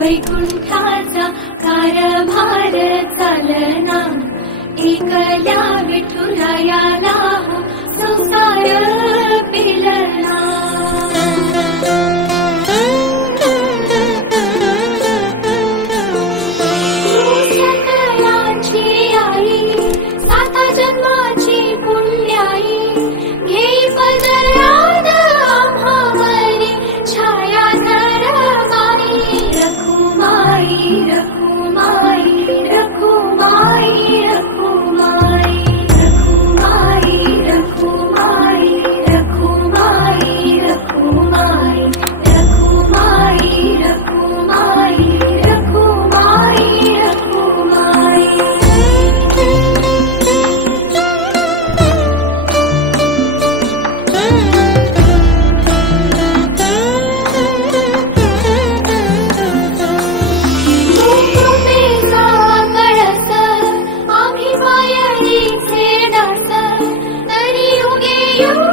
वैकुंठाचा कारभार चालना, एकल्या विठुरायाला संसार पेलना। सकलांची आई, साता जन्माची पुण्याई, घेई पदरात आम्हावरी छाया धरमाई। रखुमाई रखुमाई रखुमाई रखुमाई रखुमाई रखुमाई रखुमाई रखुमाई रखुमाई रखुमाई रखुमाई रखुमाई। You